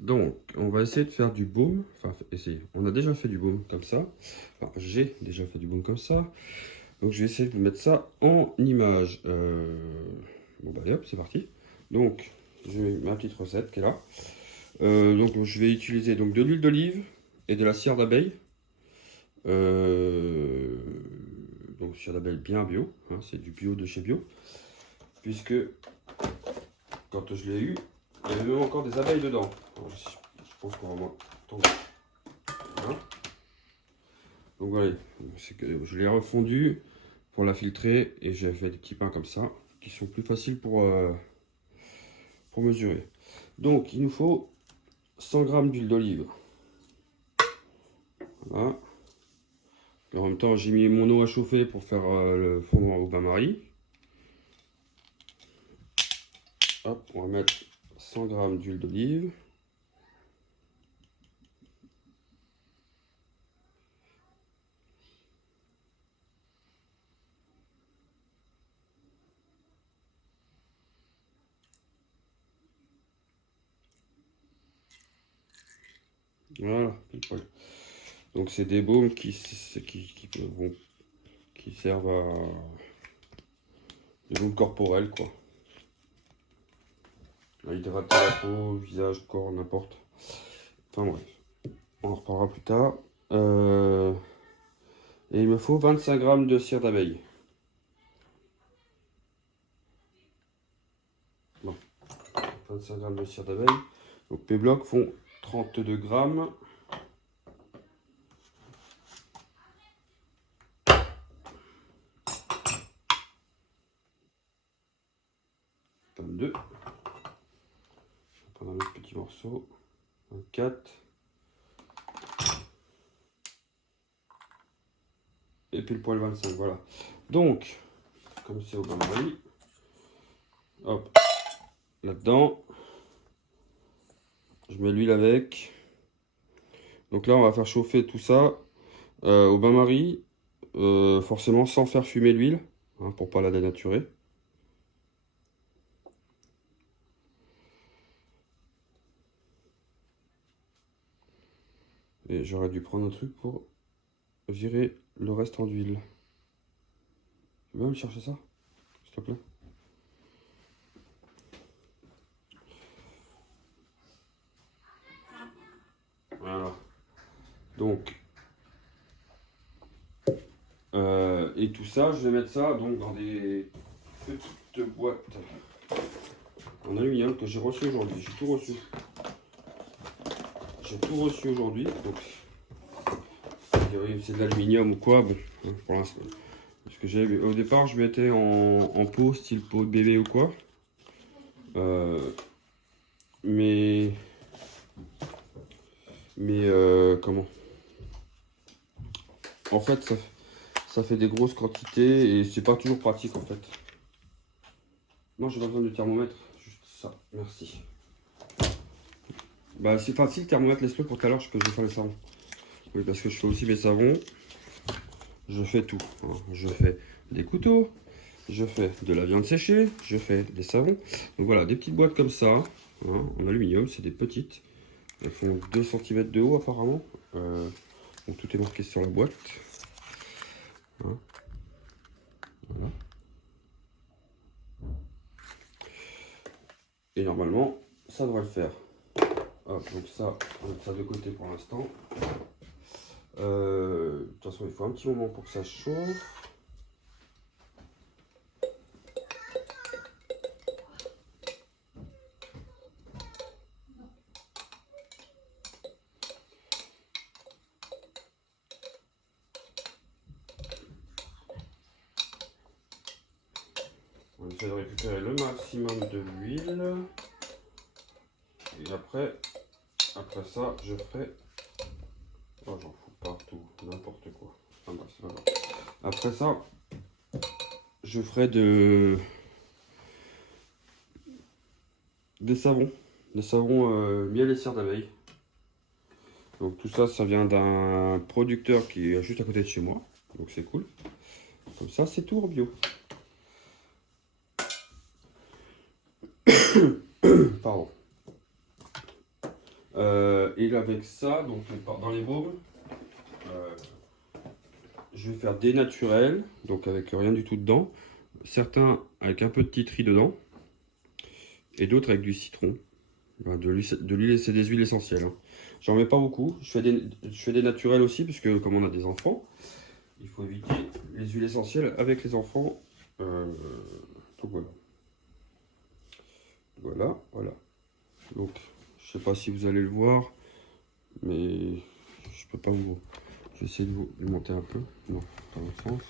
Donc, on va essayer de faire du baume. Enfin, essayer. On a déjà fait du baume comme ça. Enfin, j'ai déjà fait du baume comme ça. Donc, je vais essayer de mettre ça en image. Bon, bah, allez hop, c'est parti. Donc, je vais ma petite recette qui est là. Donc, je vais utiliser donc de l'huile d'olive et de la cire d'abeille. Euh, donc, cire d'abeille bien bio. Hein, c'est du bio de chez bio. Puisque, quand je l'ai eu, il y avait même encore des abeilles dedans. Alors, je pense qu'on va moins tomber. Voilà. Donc voilà, c'est que je l'ai refondu pour la filtrer et j'ai fait des petits pains comme ça qui sont plus faciles pour mesurer. Donc il nous faut 100 g d'huile d'olive. Voilà. Et en même temps, j'ai mis mon eau à chauffer pour faire le fondant au bain-marie. Hop, on va mettre 100 g d'huile d'olive. Voilà. Donc c'est des baumes qui servent à des baumes corporels, quoi. À hydrater la peau, visage, corps, n'importe. Enfin bref, on en reparlera plus tard. Et il me faut 25 g de cire d'abeille. Bon, 25 g de cire d'abeille. Donc mes blocs font 32 g. 22. Je vais prendre un autre petit morceau. 24. Et puis le poil 25, voilà. Donc, comme c'est au bain-marie, hop, là-dedans, je mets l'huile avec. Donc là, on va faire chauffer tout ça au bain-marie, forcément sans faire fumer l'huile, hein, pour pas la dénaturer. Et j'aurais dû prendre un truc pour virer le restant d'huile. Tu peux me chercher ça, s'il te plaît? Voilà. Donc, et tout ça, je vais mettre ça donc dans des petites boîtes en aluminium que j'ai reçu aujourd'hui. J'ai tout reçu. J'ai tout reçu aujourd'hui. Donc, c'est de l'aluminium ou quoi, bon, hein, pour l'instant. Parce que au départ, je mettais en pot, style pot de bébé ou quoi. Mais comment? En fait, ça fait des grosses quantités et c'est pas toujours pratique en fait. Non, j'ai pas besoin de thermomètre. Juste ça, merci. Bah, c'est facile, le thermomètre, laisse-le pour tout à l'heure que je vais faire le savon. Oui, parce que je fais aussi mes savons. Je fais tout, hein. Je fais des couteaux, je fais de la viande séchée, je fais des savons. Donc voilà, des petites boîtes comme ça, hein, en aluminium, c'est des petites. Elles font 2 cm de haut apparemment. Donc tout est marqué sur la boîte. Hein. Voilà. Et normalement, ça devrait le faire. Hop, donc ça, on va mettre ça de côté pour l'instant. De toute façon, il faut un petit moment pour que ça chauffe. On essaie de récupérer le maximum de l'huile. Et après ça, je ferai... Oh, j'en fous partout, n'importe quoi. Enfin bref, c'est pas grave. Après ça, je ferai des savons. Des savons miel et cire d'abeille. Donc tout ça, ça vient d'un producteur qui est juste à côté de chez moi. Donc c'est cool. Comme ça, c'est tout en bio. Pardon. Et avec ça, donc dans les baumes, euh, je vais faire des naturels, donc avec rien du tout dedans. Certains avec un peu de titri dedans. Et d'autres avec du citron. De l'huile, c'est des huiles essentielles. Hein. J'en mets pas beaucoup. Je fais des naturels aussi, puisque comme on a des enfants, il faut éviter les huiles essentielles avec les enfants. Donc voilà. Voilà. Donc, je sais pas si vous allez le voir, mais je peux pas vous. Je vais essayer de vous le monter un peu. Non, dans l'autre sens.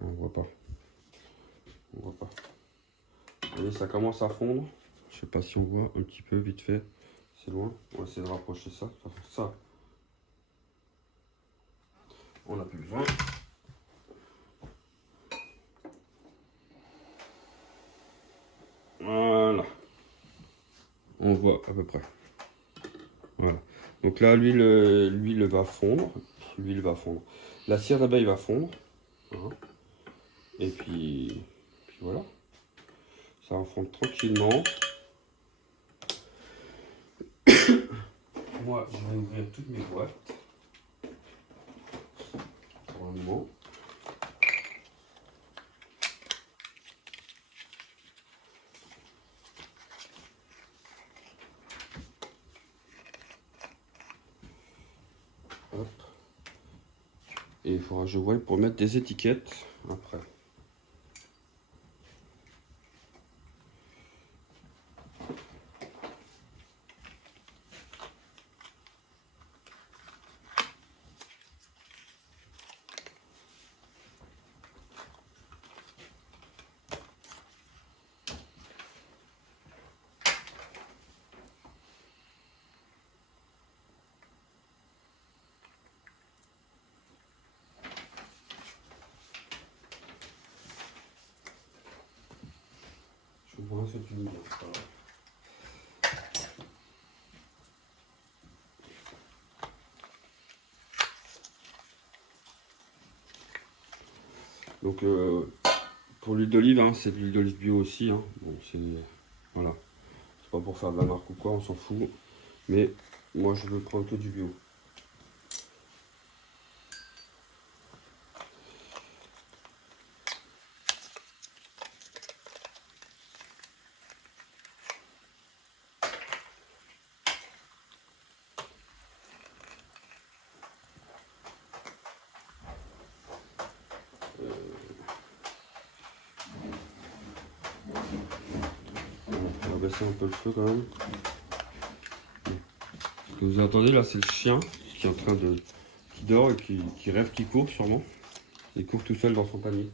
On voit pas. On voit pas. Vous voyez, ça commence à fondre. Je sais pas si on voit un petit peu vite fait. C'est loin. On va essayer de rapprocher ça. Ça, on n'a plus besoin. Voilà. On voit à peu près. Voilà. Donc là, l'huile va fondre. L'huile va fondre. La cire d'abeille va fondre. Hein. Et puis voilà. Ça va fondre tranquillement. Moi, je vais ouvrir toutes mes boîtes. Pour un moment. Hop. Et il faudra que je voie pour mettre des étiquettes après. Je vois cette ligne. Donc pour l'huile d'olive, hein, c'est de l'huile d'olive bio aussi. Hein. Bon, c'est voilà, c'est pas pour faire de la marque ou quoi, on s'en fout. Mais moi, je veux prendre que du bio. On va baisser un peu le feu quand même. Ce que vous entendez là, c'est le chien qui est en train de qui dort et qui rêve qu'il court sûrement. Il court tout seul dans son panier.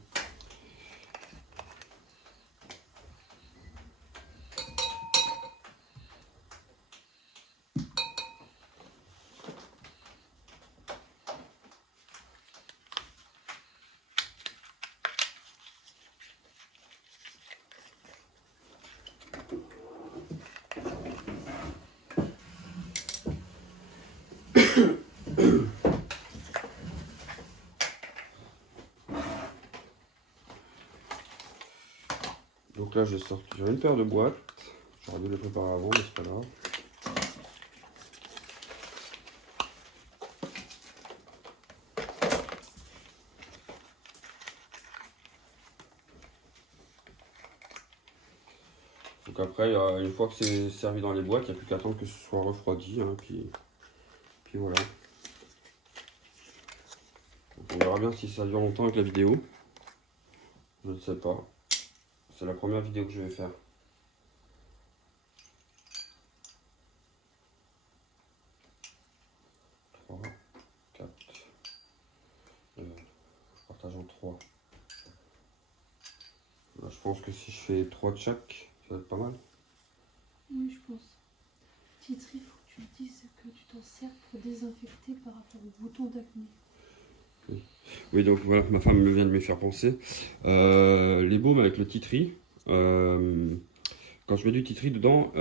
Donc là, j'ai sorti une paire de boîtes. J'aurais dû les préparer avant, mais c'est pas grave. Donc après, une fois que c'est servi dans les boîtes, il n'y a plus qu'à attendre que ce soit refroidi. Hein, puis voilà. Donc on verra bien si ça dure longtemps avec la vidéo. Je ne sais pas. C'est la première vidéo que je vais faire. Je partage en 3. Là, je pense que si je fais 3 de chaque, ça va être pas mal. Oui, je pense. Titri, il faut que tu me dises que tu t'en sers pour désinfecter par rapport aux boutons d'acné. Oui, donc voilà, ma femme vient de me faire penser. Les baumes avec le titri. Quand je mets du titri dedans,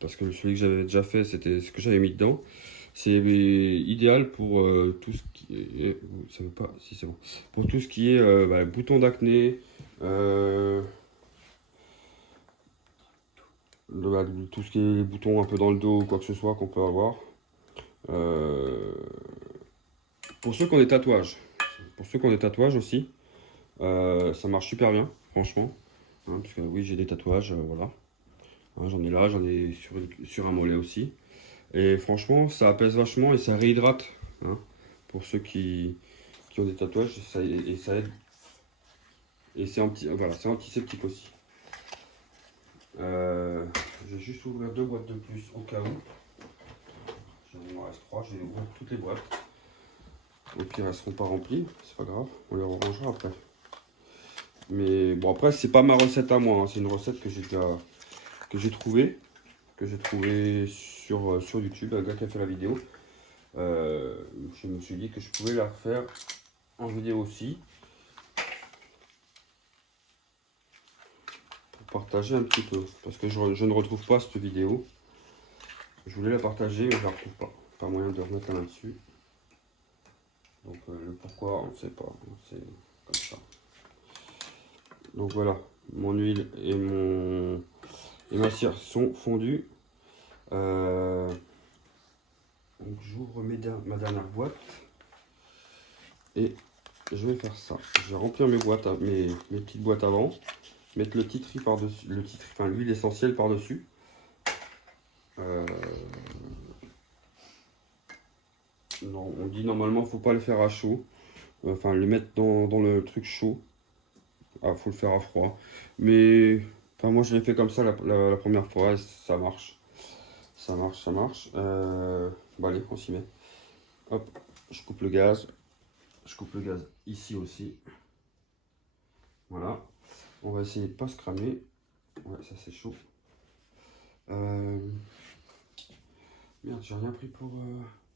parce que celui que j'avais déjà fait, c'était ce que j'avais mis dedans. C'est idéal pour tout ce qui est. Ça veut pas, si c'est bon. Pour tout ce qui est boutons d'acné, tout ce qui est les boutons un peu dans le dos ou quoi que ce soit qu'on peut avoir. Pour ceux qui ont des tatouages, aussi, ça marche super bien, franchement. Hein, parce que oui, j'ai des tatouages, voilà. Hein, j'en ai là, j'en ai sur un mollet aussi. Et franchement, ça apaise vachement et ça réhydrate. Hein, pour ceux qui ont des tatouages, et ça aide. Et c'est voilà, c'est antiseptique aussi. Je vais juste ouvrir 2 boîtes de plus au cas où. Il m'en reste 3, je vais ouvrir toutes les boîtes. Au pire, elles ne seront pas remplies, c'est pas grave, on les rangera après. Mais bon, après, c'est pas ma recette à moi, hein. C'est une recette que j'ai trouvée sur YouTube, un gars qui a fait la vidéo. Je me suis dit que je pouvais la refaire en vidéo aussi. Pour partager un petit peu, parce que je ne retrouve pas cette vidéo. Je voulais la partager, mais je la retrouve pas. Pas moyen de remettre la dessus. Donc le pourquoi, on ne sait pas. C'est comme ça. Donc voilà, mon huile et ma cire sont fondues. Donc j'ouvre ma dernière boîte. Et je vais faire ça. Je vais remplir mes boîtes, mes petites boîtes avant. Mettre le titri par-dessus, enfin l'huile essentielle par-dessus. Non, on dit normalement faut pas le faire à chaud. Enfin le mettre dans le truc chaud. Ah, faut le faire à froid. Mais enfin, moi je l'ai fait comme ça la première fois et ça marche. Ça marche, ça marche. Bon allez, on s'y met. Hop, je coupe le gaz. Je coupe le gaz ici aussi. Voilà. On va essayer de pas se cramer. Ouais, ça c'est chaud. Merde, j'ai rien pris pour...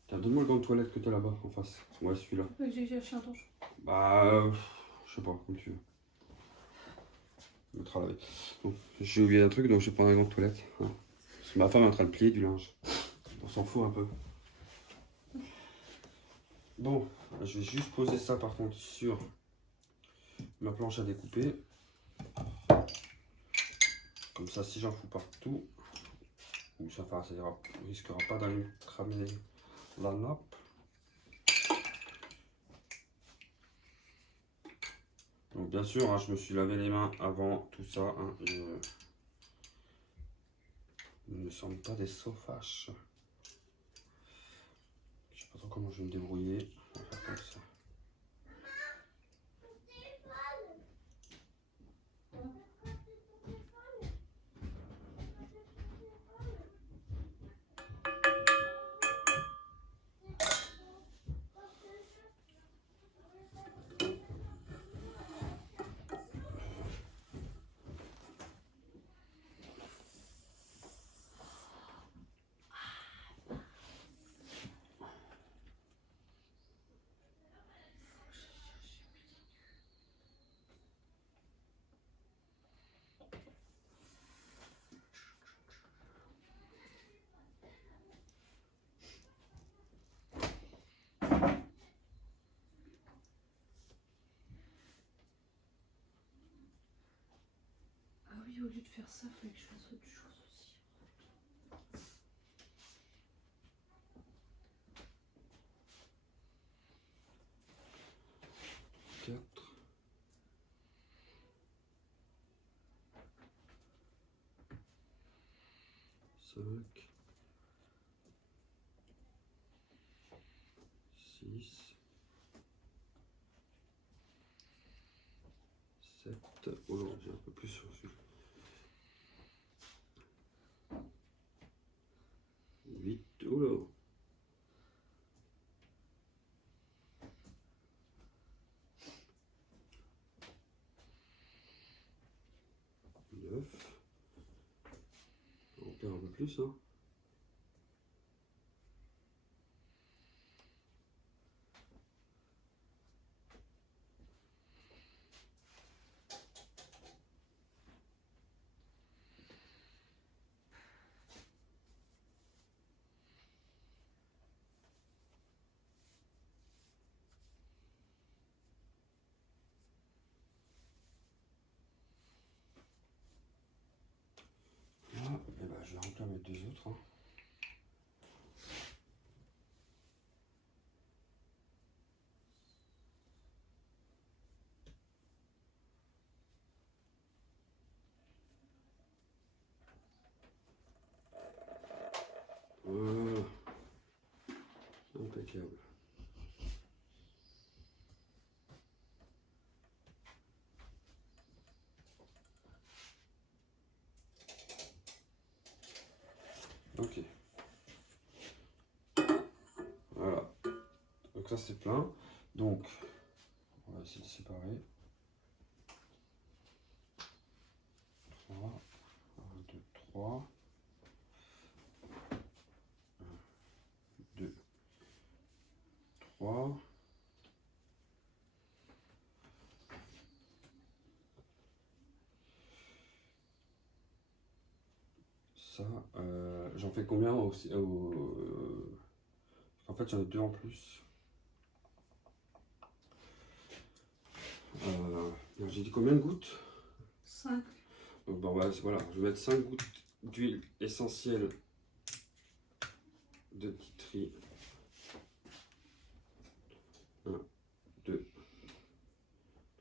Tiens, donne-moi le gant de toilette que t'as là-bas, en face. Ouais, celui-là. J'ai acheté un torche. Bah, je sais pas, comme tu veux. Mettre à laver. Bon, j'ai oublié un truc, donc je vais prendre un gant de toilette. Hein. Parce que ma femme est en train de plier du linge. On s'en fout un peu. Bon, je vais juste poser ça par contre sur ma planche à découper. Comme ça, si j'en fous partout, ou ça risquera pas d'aller cramer la nappe. Donc bien sûr, hein, je me suis lavé les mains avant tout ça. Hein, ne sommes pas des sauvages. Je sais pas trop comment je vais me débrouiller. On va faire comme ça. Ah oui, au lieu de faire ça, il fallait que je fasse autre chose aussi. 4, 5, 6, 7. Oh non, j'ai un peu plus sur celui-là. 8. Oh là. 9. On perd un peu plus, hein. Là, et ben deux autres. Hein. Voilà. Impeccable. Ok. Voilà. Donc ça c'est plein. Donc on va essayer de séparer. 3. 1, 2, 3. 1, 2, 3. Ça, j'en fais combien aussi en fait, j'en ai deux en plus. J'ai dit combien de gouttes? 5. Donc, bon, voilà, je vais mettre 5 gouttes d'huile essentielle de tea tree. 1, 2,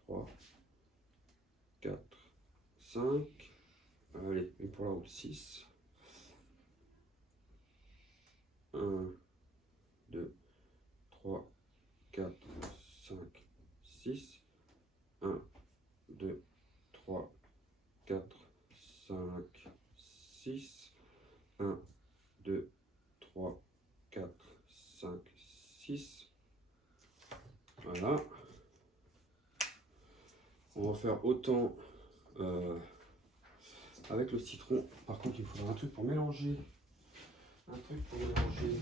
3, 4, 5. Allez, et pour la route 6. 1, 2, 3, 4, 5, 6. 1, 2, 3, 4, 5, 6. 1, 2, 3, 4, 5, 6. Voilà. On va faire autant avec le citron. Par contre, il me faudra un truc pour mélanger. Un truc pour mélanger.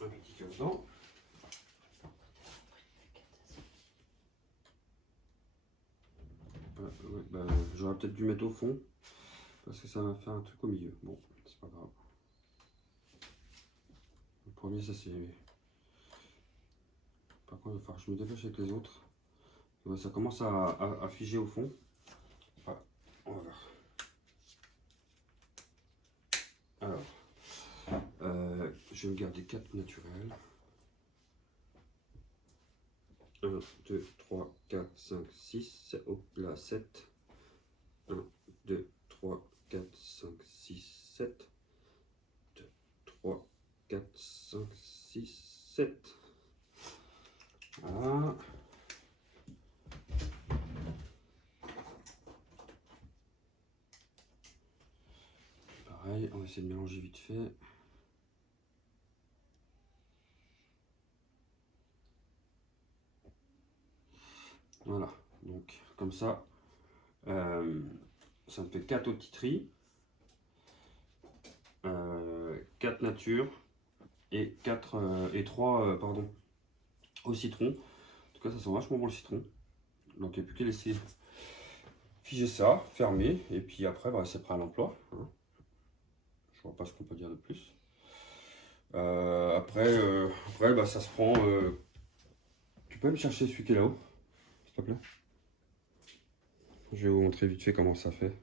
Un petit cure-dent. Bah, j'aurais peut-être dû mettre au fond. Parce que ça va faire un truc au milieu. Bon, c'est pas grave. Le premier, ça c'est... Par contre, il va falloir que je me dépêche avec les autres. Ouais, ça commence à figer au fond. Ah, on va voir. Alors, je vais me garder 4 naturels. 1, 2, 3, 4, 5, 6. Hop là, 7. 1, 2, 3, 4, 5, 6, 7. 2, 3, 4, 5, 6, 7. Voilà. Pareil, on va essayer de mélanger vite fait. Voilà, donc comme ça, ça me fait 4 au titri, 4 nature et 3 pardon, au citron. En tout cas, ça sent vachement bon le citron. Donc il n'y a plus qu'à laisser figer ça, fermer, et puis après, bah, c'est prêt à l'emploi. Hein. Je vois pas ce qu'on peut dire de plus. Après bah, ça se prend. Tu peux me chercher celui qui est là-haut, s'il te plaît? Je vais vous montrer vite fait comment ça fait.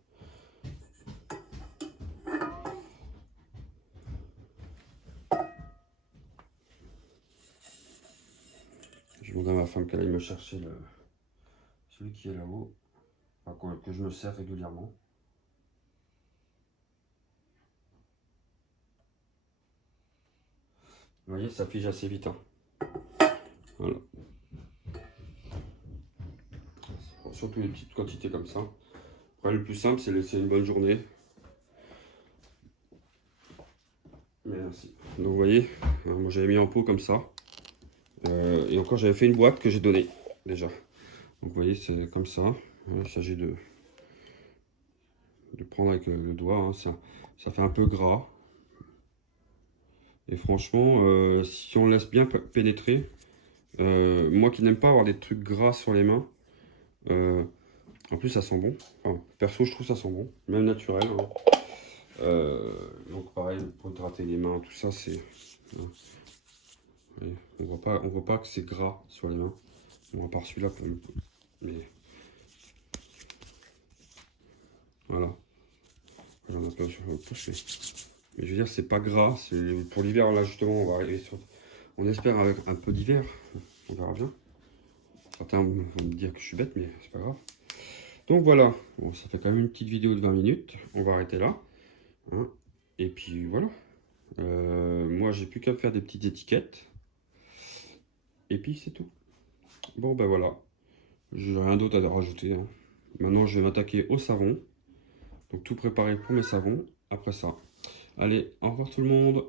Je demande à ma femme qu'elle aille me chercher celui qui est là-haut, enfin, que je me sers régulièrement. Vous voyez, ça fige assez vite. Hein. Voilà. Surtout les petites quantités comme ça. Après, le plus simple, c'est laisser une bonne journée. Merci. Donc, vous voyez, moi j'avais mis en pot comme ça. Et encore, j'avais fait une boîte que j'ai donnée déjà. Donc, vous voyez, c'est comme ça. Il s'agit de prendre avec le doigt. Hein. Ça fait un peu gras. Et franchement, si on laisse bien pénétrer, moi qui n'aime pas avoir des trucs gras sur les mains, en plus ça sent bon. Enfin, perso, je trouve ça sent bon, même naturel. Hein. Donc pareil, pour hydrater les mains, tout ça, c'est... Hein. On voit pas que c'est gras sur les mains. Bon, à part celui-là, mais Voilà. J'en ai plein sur le poché. Mais je veux dire, c'est pas gras. Pour l'hiver, là, justement, on va arriver sur... On espère avec un peu d'hiver. On verra bien. Certains vont me dire que je suis bête, mais c'est pas grave. Donc voilà. Bon, ça fait quand même une petite vidéo de 20 minutes. On va arrêter là. Hein. Et puis voilà. Moi, j'ai plus qu'à faire des petites étiquettes. Et puis, c'est tout. Bon, ben voilà. J'ai rien d'autre à rajouter. Hein. Maintenant, je vais m'attaquer au savon. Donc, tout préparé pour mes savons après ça. Allez, au revoir tout le monde.